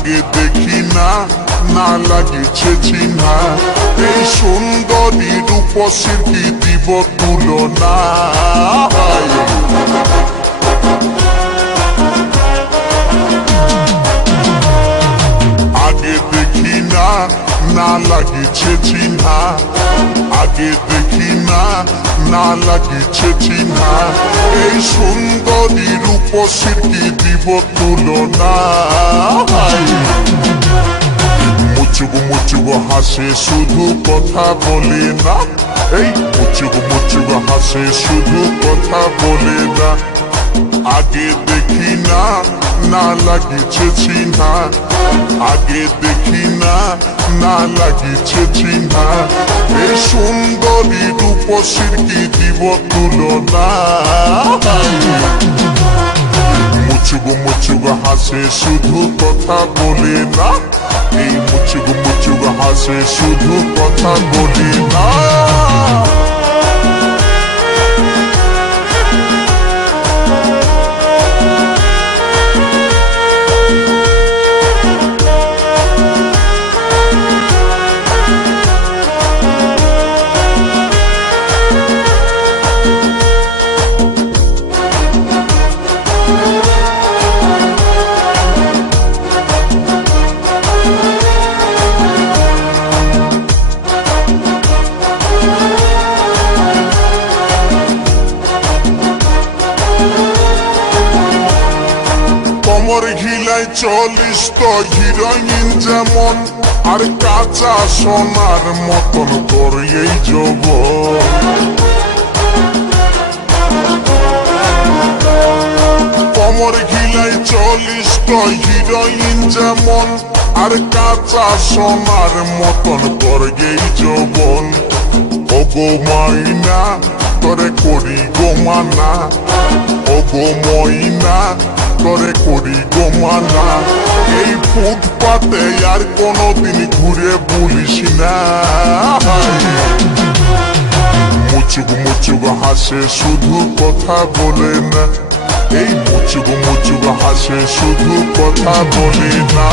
আগে দেখি না না লাগিছে চিহ্না এই সুন্দরী রূপসীর কি দিব তুলনা আগে দেখি না না লাগিছে চিহ্না আগে দেখি না না লাগিছে চিহ্না এই সুন্দরী রূপসীর কি দিব তুলনা মুচুক মুচুক হাসে শুধু কথা বলে না এই মুচুক মুচুক হাসে শুধু কথা বলে না আগে দেখি না না লাগিছে চিহ্না আগে দেখি না না লাগিছে চিহ্না এই সুন্দরী রূপসীর কি দিব তুলনা মুচুক মুচুক হাসে শুধু কথা বলে না এই মুচুক মুচুক হাসে শুধু কথা বলে না ঘিলাই 40 তো হিরোইন যেমন আর কাঁচা সোনার মতন তোর এই যৌবন কমর ঘিলাই 40 তো হিরোইন যেমন আর কাঁচা সোনার মতন তোর এই যৌবন ও গো মাইনা তোরে করি গো মানা ও গো মইনা তোরে করি গো মানা এই ফুটপাতে আর কোনদিন ঘুরে বলিস না মুচুক মুচুক হাসে শুধু কথা বলে না এই মুচুক মুচুক হাসে শুধু কথা বলে না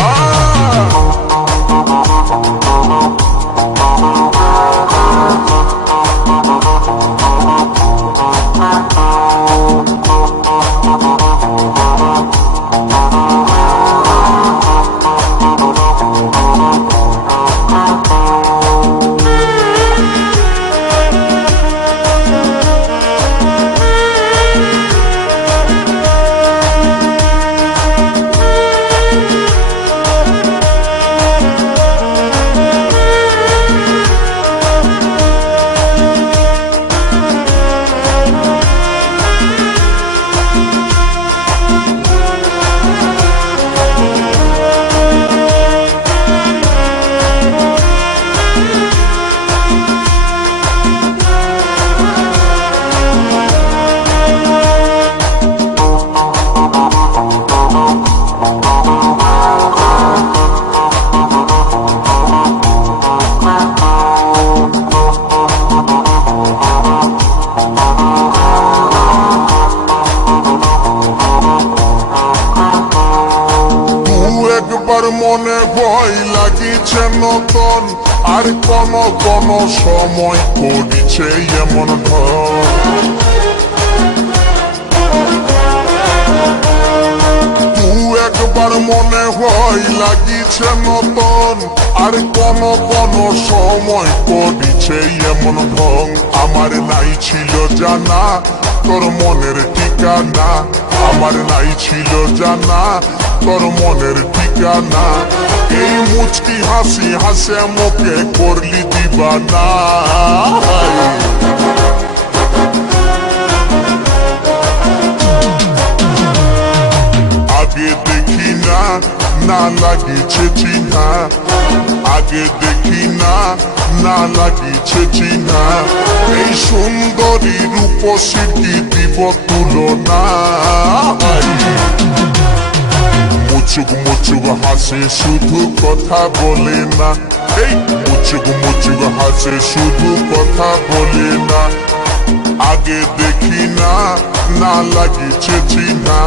মনে ভয় লাগিছে নতুন আর কোন কোন সময় করিছে এমন ধর তুই একবার মনে ভয় লাগিছে নতুন আর কোন কোন সময় করিছে এমন ঢং আমার নাই ছিল জানা তোর মনের ঠিকানা আমার নাই ছিল জানা তোর মনের ঠিকানা এই মুচকি হাসি হাসে মুখে করলি দিবানা আগে দেখি না না লাগিছে চিহ্না আগে দেখি না না লাগিছে চিহ্না এই সুন্দরী রূপসীর কি দিব তুলনা মুচুক মুচুক হাসে শুধু কথা বলে না এই মুচুক মুচুক হাসে শুধু কথা বলে না আগে দেখি না না লাগিছে চিহ্না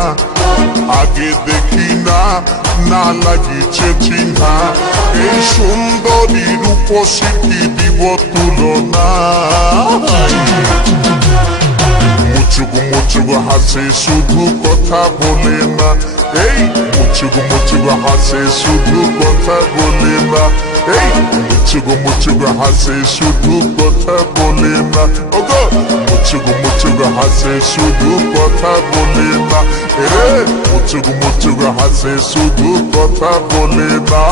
আগে দেখি না না লাগিছে চিহ্না এই সুন্দরী রূপসী কি দিব তুলনা মুচুক মুচুক হাসে শুধু কথা বলে না এই মুচুক মুচুক হাসে শুধু কথা বলে না এই মুচুক মুচুক হাসে শুধু কথা বলে না ওগো মুচুক মুচুক হাসে শুধু কথা বলে না এ মুচুক মুচুক হাসে শুধু কথা বলে না